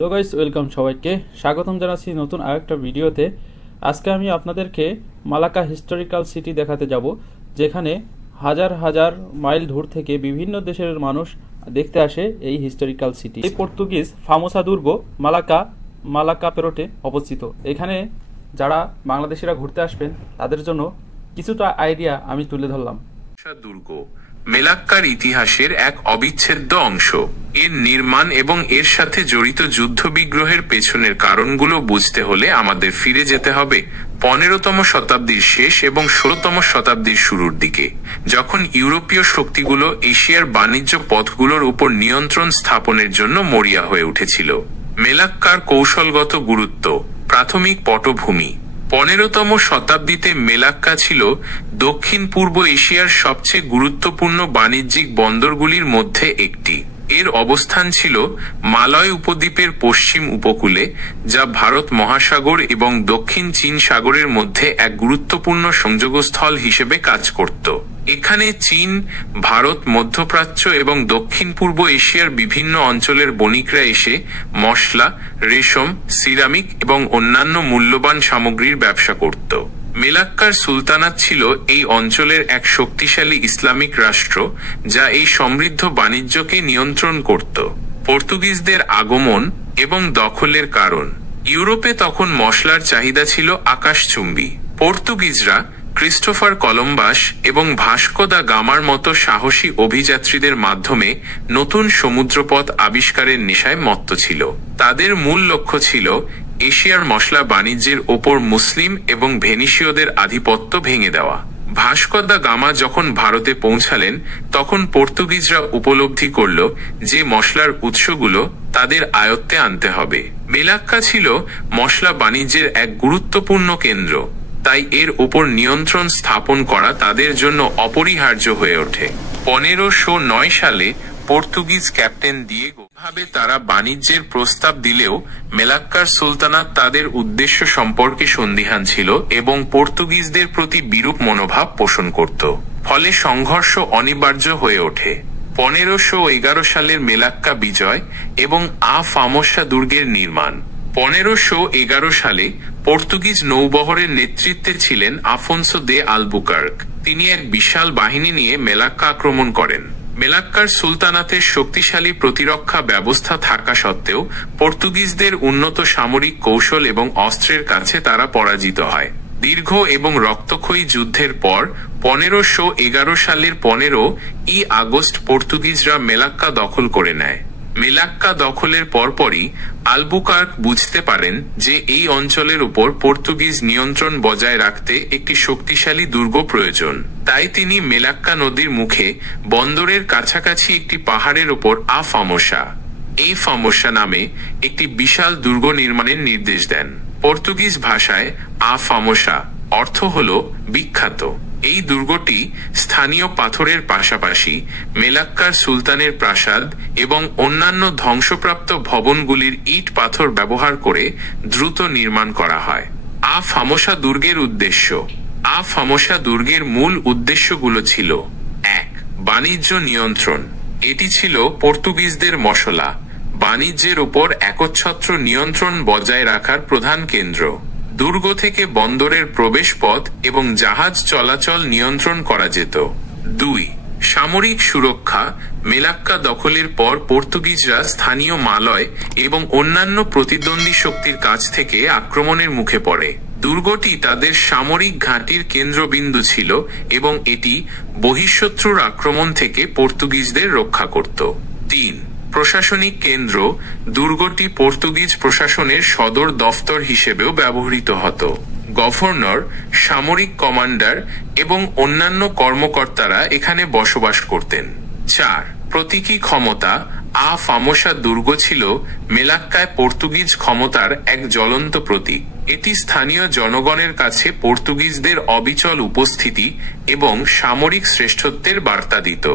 Hello guys, welcome সবাইকে স্বাগতম জানাচ্ছি নতুন আরেকটা ভিডিওতে। আজকে আমি আপনাদেরকে মালাক্কা হিস্টোরিক্যাল সিটি দেখাতে যাব, যেখানে হাজার হাজার মাইল দূর থেকে বিভিন্ন দেশের মানুষ দেখতে আসে এই হিস্টোরিক্যাল সিটি। এই পর্তুগিজ ফামোসা দুর্গ মালাক্কা পেরোটে অবস্থিত। এখানে যারা বাংলাদেশিরা ঘুরতে আসবেন তাদের জন্য কিছুটা আইডিয়া আমি তুলে ধরলাম। দুর্গ মেলাক্কার ইতিহাসের এক অবিচ্ছেদ্য অংশ। এর নির্মাণ এবং এর সাথে জড়িত যুদ্ধবিগ্রহের পেছনের কারণগুলো বুঝতে হলে আমাদের ফিরে যেতে হবে 15তম শতাব্দীর শেষ এবং 16তম শতাব্দীর শুরুর দিকে, যখন ইউরোপীয় শক্তিগুলো এশিয়ার বাণিজ্য পথগুলোর উপর নিয়ন্ত্রণ স্থাপনের জন্য মরিয়া হয়ে উঠেছিল। মেলাক্কার কৌশলগত গুরুত্ব। প্রাথমিক পটভূমি। 15তম শতাব্দীতে মেলাক্কা ছিল দক্ষিণ পূর্ব এশিয়ার সবচেয়ে গুরুত্বপূর্ণ বাণিজ্যিক বন্দরগুলির মধ্যে একটি। এর অবস্থান ছিল মালয় উপদ্বীপের পশ্চিম উপকূলে, যা ভারত মহাসাগর এবং দক্ষিণ চীন সাগরের মধ্যে এক গুরুত্বপূর্ণ সংযোগস্থল হিসেবে কাজ করত। এখানে চীন, ভারত, মধ্যপ্রাচ্য এবং দক্ষিণ পূর্ব এশিয়ার বিভিন্ন অঞ্চলের বণিকরা এসে মশলা, রেশম, সিরামিক এবং অন্যান্য মূল্যবান সামগ্রীর ব্যবসা করত। মেলাক্কার সুলতানাত ছিল এই অঞ্চলের এক শক্তিশালী ইসলামিক রাষ্ট্র, যা এই সমৃদ্ধ বাণিজ্যকে নিয়ন্ত্রণ করত। পর্তুগিজদের আগমন এবং দখলের কারণ। ইউরোপে তখন মশলার চাহিদা ছিল আকাশচুম্বী। পর্তুগিজরা ক্রিস্টোফার কলম্বাস এবং ভাস্কো দা গামার মতো সাহসী অভিযাত্রীদের মাধ্যমে নতুন সমুদ্রপথ আবিষ্কারের নেশায় মত্ত ছিল। তাদের মূল লক্ষ্য ছিল এশিয়ার মশলা বাণিজ্যের ওপর মুসলিম এবং ভেনিসীয়দের আধিপত্য ভেঙে দেওয়া। ভাস্কো দা গামা যখন ভারতে পৌঁছালেন, তখন পর্তুগিজরা উপলব্ধি করল যে মশলার উৎসগুলো তাদের আয়ত্তে আনতে হবে। মেলাক্কা ছিল মশলা বাণিজ্যের এক গুরুত্বপূর্ণ কেন্দ্র, তাই এর উপর নিয়ন্ত্রণ স্থাপন করা তাদের জন্য অপরিহার্য হয়ে ওঠে। 1509 সালে পর্তুগিজ ক্যাপ্টেন দিয়েগো ভাবে তারা বাণিজ্যের প্রস্তাব দিলেও মেলাক্কার সুলতানাত তাদের উদ্দেশ্য সম্পর্কে সন্দিহান ছিল এবং পর্তুগিজদের প্রতি বিরূপ মনোভাব পোষণ করত। ফলে সংঘর্ষ অনিবার্য হয়ে ওঠে। 1511 সালের মেলাক্কা বিজয় এবং ফামোসা দুর্গের নির্মাণ। 1511 সালে পর্তুগিজ নৌবহরের নেতৃত্বে ছিলেন আফোনসো দে আলবুকার্ক। তিনি এক বিশাল বাহিনী নিয়ে মেলাক্কা আক্রমণ করেন। মেলাক্কার সুলতানাতের শক্তিশালী প্রতিরক্ষা ব্যবস্থা থাকা সত্ত্বেও পর্তুগিজদের উন্নত সামরিক কৌশল এবং অস্ত্রের কাছে তারা পরাজিত হয়। দীর্ঘ এবং রক্তক্ষয়ী যুদ্ধের পর 1511 সালের 15 আগস্ট পর্তুগিজরা মেলাক্কা দখল করে নেয়। মেলাক্কা দখলের পরপরই আলবুকার্ক বুঝতে পারেন যে এই অঞ্চলের উপর পর্তুগিজ নিয়ন্ত্রণ বজায় রাখতে একটি শক্তিশালী দুর্গ প্রয়োজন। তাই তিনি মেলাক্কা নদীর মুখে বন্দরের কাছাকাছি একটি পাহাড়ের উপর এই ফামোসা নামে একটি বিশাল দুর্গ নির্মাণের নির্দেশ দেন। পর্তুগিজ ভাষায় ফামোসা অর্থ হল বিখ্যাত। এই দুর্গটি স্থানীয় পাথরের পাশাপাশি মেলাক্কার সুলতানের প্রাসাদ এবং অন্যান্য ধ্বংসপ্রাপ্ত ভবনগুলির ইট পাথর ব্যবহার করে দ্রুত নির্মাণ করা হয়। ফামোসা দুর্গের উদ্দেশ্য। ফামোসা দুর্গের মূল উদ্দেশ্যগুলো ছিল: 1. বাণিজ্য নিয়ন্ত্রণ। এটি ছিল পর্তুগিজদের মশলা বাণিজ্যের উপর একচ্ছত্র নিয়ন্ত্রণ বজায় রাখার প্রধান কেন্দ্র। দুর্গ থেকে বন্দরের প্রবেশপথ এবং জাহাজ চলাচল নিয়ন্ত্রণ করা যেত। 2. সামরিক সুরক্ষা। মেলাক্কা দখলের পর পর্তুগিজরা স্থানীয় মালয় এবং অন্যান্য প্রতিদ্বন্দ্বী শক্তির কাছ থেকে আক্রমণের মুখে পড়ে। দুর্গটি তাদের সামরিক ঘাঁটির কেন্দ্রবিন্দু ছিল এবং এটি বহিঃশত্রুর আক্রমণ থেকে পর্তুগিজদের রক্ষা করত। 3. প্রশাসনিক কেন্দ্র। দুর্গটি পর্তুগিজ প্রশাসনের সদর দফতর হিসেবেও ব্যবহৃত হতো। গভর্নর, সামরিক কমান্ডার এবং অন্যান্য কর্মকর্তারা এখানে বসবাস করতেন। 4. প্রতীকী ক্ষমতা। ফামোসা দুর্গ ছিল মেলাক্কায় পর্তুগিজ ক্ষমতার এক জ্বলন্ত প্রতীক। এটি স্থানীয় জনগণের কাছে পর্তুগিজদের অবিচল উপস্থিতি এবং সামরিক শ্রেষ্ঠত্বের বার্তা দিত।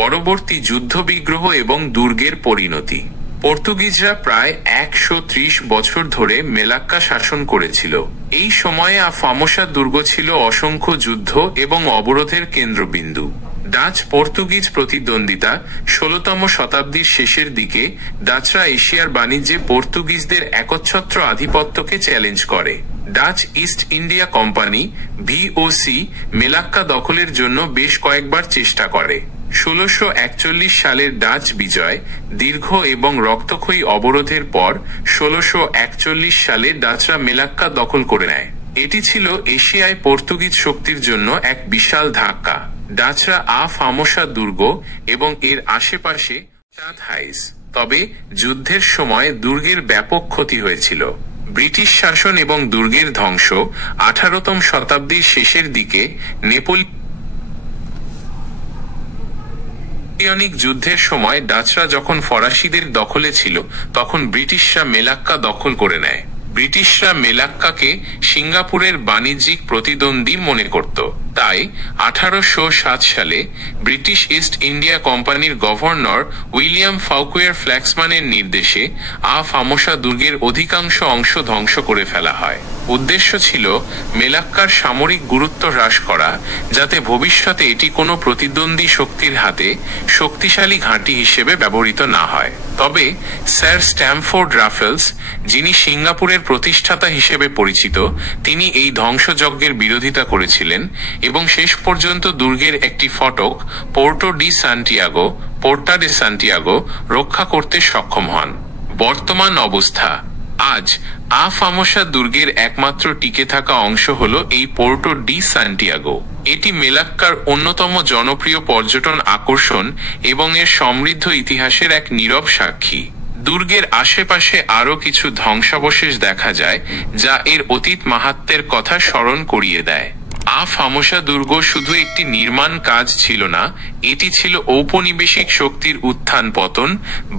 পরবর্তী যুদ্ধবিগ্রহ এবং দুর্গের পরিণতি। পর্তুগিজরা প্রায় 130 বছর ধরে মেলাক্কা শাসন করেছিল। এই সময়ে ফামোসা দুর্গ ছিল অসংখ্য যুদ্ধ এবং অবরোধের কেন্দ্রবিন্দু। ডাচ পর্তুগিজ প্রতিদ্বন্দ্বিতা 16তম শতাব্দীর শেষের দিকে ডাচরা এশিয়ার বাণিজ্যে পর্তুগিজদের একচ্ছত্র আধিপত্যকে চ্যালেঞ্জ করে। Dutch east India company VOC মেলাক্কা দখলের জন্য বেশ কয়েকবার চেষ্টা করে। 1641 সালের ডাচ বিজয়, দীর্ঘ এবং রক্তক্ষয়ী অবরোধের পর 1641 সালে ডাচরা মেলাক্কা দখল করে নেয়। এটি ছিল এশিয়ায় পর্তুগিজ শক্তির জন্য এক বিশাল ধাক্কা। ডাচরা ফামোসা দুর্গ এবং এর আশেপাশে হাইস। তবে যুদ্ধের সময় দুর্গের ব্যাপক ক্ষতি হয়েছিল। ব্রিটিশ শাসন এবং দুর্গের ধ্বংস 18তম শতাব্দীর শেষের দিকে নেপোলিয়নিক যুদ্ধের সময় ডাচরা যখন ফরাসিদের দখলে ছিল তখন ব্রিটিশরা মেলাক্কা দখল করে নেয়। ব্রিটিশরা মেলাক্কাকে সিঙ্গাপুরের বাণিজ্যিক প্রতিদ্বন্দ্বী মনে করত। তাই 1807 সালে ব্রিটিশ ইস্ট ইন্ডিয়া কোম্পানির গভর্নর উইলিয়াম ফাউকুয়ার ফ্ল্যাক্সম্যানের নির্দেশে ফামোসা দুর্গের অধিকাংশ অংশ ধ্বংস করে ফেলা হয়। উদ্দেশ্য ছিল মেলাক্কার সামরিক গুরুত্ব হ্রাস করা, যাতে ভবিষ্যতে এটি কোনো প্রতিদ্বন্দ্বী শক্তির হাতে শক্তিশালী ঘাঁটি হিসেবে ব্যবহৃত না হয়। তবে স্যার স্ট্যামফোর্ড রাফেলস, যিনি সিঙ্গাপুরের প্রতিষ্ঠাতা হিসেবে পরিচিত, তিনি এই ধ্বংসযজ্ঞের বিরোধিতা করেছিলেন এবং শেষ পর্যন্ত দুর্গের একটি ফটক পোর্টো ডে সান্টিয়াগো রক্ষা করতে সক্ষম হন। বর্তমান অবস্থা। আজ ফামোসা দুর্গের একমাত্র টিকে থাকা অংশ হল এই পোর্টো ডি সান্টিয়াগো। এটি মেলাক্কার অন্যতম জনপ্রিয় পর্যটন আকর্ষণ এবং এর সমৃদ্ধ ইতিহাসের এক নীরব সাক্ষী। দুর্গের আশেপাশে আরও কিছু ধ্বংসাবশেষ দেখা যায়, যা এর অতীত মাহাত্ম্যের কথা স্মরণ করিয়ে দেয়। ফামোসা দুর্গ শুধু একটি নির্মাণ কাজ ছিল না, এটি ছিল ঔপনিবেশিক শক্তির উত্থান পতন,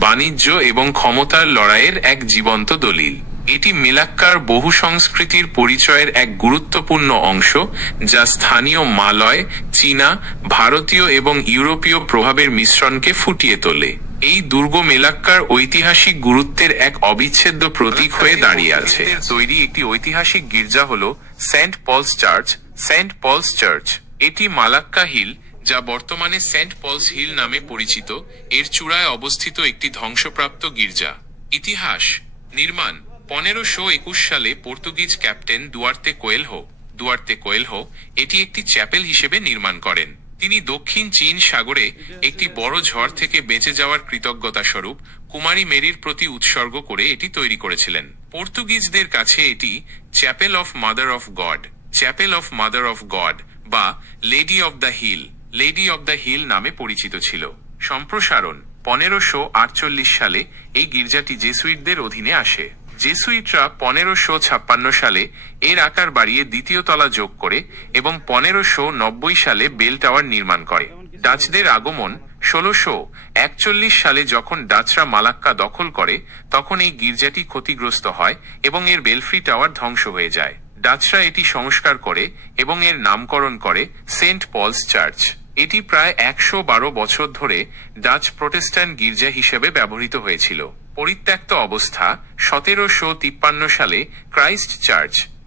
বাণিজ্য এবং ক্ষমতার লড়াইয়ের এক জীবন্ত দলিল। এটি মেলাক্কার বহু সংস্কৃতির পরিচয়ের এক গুরুত্বপূর্ণ অংশ, যা স্থানীয় মালয়, চীনা, ভারতীয় এবং ইউরোপীয় প্রভাবের মিশ্রণকে ফুটিয়ে তোলে। এই দুর্গ মেলাক্কার ঐতিহাসিক গুরুত্বের এক অবিচ্ছেদ্য প্রতীক হয়ে দাঁড়িয়ে আছে। তৈরি একটি ঐতিহাসিক গির্জা হল সেন্ট পলস চার্চ। এটি মালাক্কা হিল, যা বর্তমানে সেন্ট পলস হিল নামে পরিচিত, এর চূড়ায় অবস্থিত একটি ধ্বংসপ্রাপ্ত গির্জা। ইতিহাস। নির্মাণ 1521 সালে পর্তুগিজ ক্যাপ্টেন দুয়ার্তে কোয়েলহো এটি একটি চ্যাপেল হিসেবে নির্মাণ করেন। তিনি দক্ষিণ চীন সাগরে একটি বড় ঝড় থেকে বেঁচে যাওয়ার কৃতজ্ঞতা স্বরূপ কুমারী মেরির প্রতি উৎসর্গ করে এটি তৈরি করেছিলেন। পর্তুগিজদের কাছে এটি Chapel of Mother of God বা লেডি অব দ্য হিল নামে পরিচিত ছিল। সম্প্রসারণ 1548 সালে এই গির্জাটি জেসুইটদের অধীনে আসে। জেসুইটরা 1556 সালে এর আকার বাড়িয়ে দ্বিতীয় তলা যোগ করে এবং 1590 সালে বেল টাওয়ার নির্মাণ করে। ডাচদের আগমন 1641 সালে যখন ডাচরা মালাক্কা দখল করে, তখন এই গির্জাটি ক্ষতিগ্রস্ত হয় এবং এর বেলফ্রি টাওয়ার ধ্বংস হয়ে যায়। ডাচরা এটি সংস্কার করে এবং এর নামকরণ করে সেন্ট পলস চার্চ। এটি প্রায় 112 বছর ধরে ডাচ প্রোটেস্ট্যান্ট গির্জা হিসেবে ব্যবহৃত হয়েছিল। পরিত্যক্ত অবস্থা 1753 সালে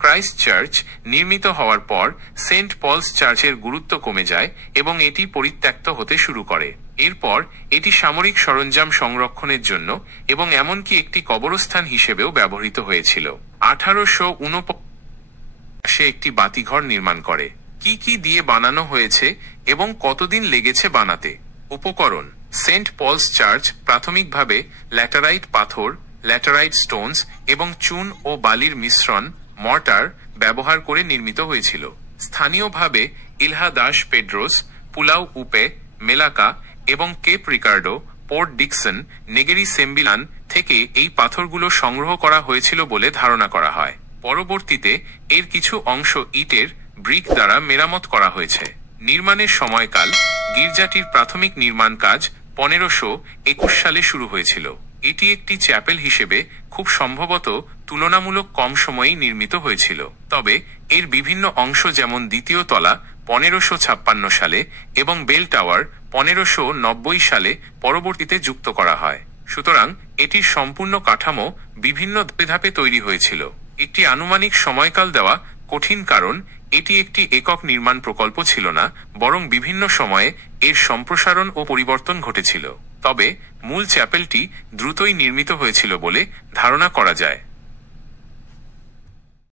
ক্রাইস্ট চার্চ নির্মিত হওয়ার পর সেন্ট পলস চার্চের গুরুত্ব কমে যায় এবং এটি পরিত্যক্ত হতে শুরু করে। এরপর এটি সামরিক সরঞ্জাম সংরক্ষণের জন্য এবং এমনকি একটি কবরস্থান হিসেবেও ব্যবহৃত হয়েছিল। 1849 একটি বাতিঘর নির্মাণ করে। কি দিয়ে বানানো হয়েছে এবং কতদিন লেগেছে বানাতে? উপকরণ: সেন্ট পলস চার্চ প্রাথমিকভাবে ল্যাটারাইট পাথর, ল্যাটারাইট স্টোনস এবং চুন ও বালির মিশ্রণ মর্টার ব্যবহার করে নির্মিত হয়েছিল। স্থানীয়ভাবে ইলহা দাস পেড্রোস, পুলাউ উপে, মেলাকা এবং Cape Rachado, Port Dickson, Negeri Sembilan থেকে এই পাথরগুলো সংগ্রহ করা হয়েছিল বলে ধারণা করা হয়। পরবর্তীতে এর কিছু অংশ ইটের ব্রিক দ্বারা মেরামত করা হয়েছে। নির্মাণের সময়কাল: গির্জাটির প্রাথমিক নির্মাণ কাজ 1521 সালে শুরু হয়েছিল। এটি একটি চ্যাপেল হিসেবে খুব সম্ভবত তুলনামূলক কম সময়েই নির্মিত হয়েছিল। তবে এর বিভিন্ন অংশ যেমন দ্বিতীয় তলা 1556 সালে এবং বেল টাওয়ার 1590 সালে পরবর্তীতে যুক্ত করা হয়। সুতরাং এটির সম্পূর্ণ কাঠামো বিভিন্ন ধাপে ধাপে তৈরি হয়েছিল। একটি আনুমানিক সময়কাল দেওয়া কঠিন, কারণ এটি একটি একক নির্মাণ প্রকল্প ছিল না, বরং বিভিন্ন সময়ে এর সম্প্রসারণ ও পরিবর্তন ঘটেছিল। তবে মূল চ্যাপেলটি দ্রুতই নির্মিত হয়েছিল বলে ধারণা করা যায়।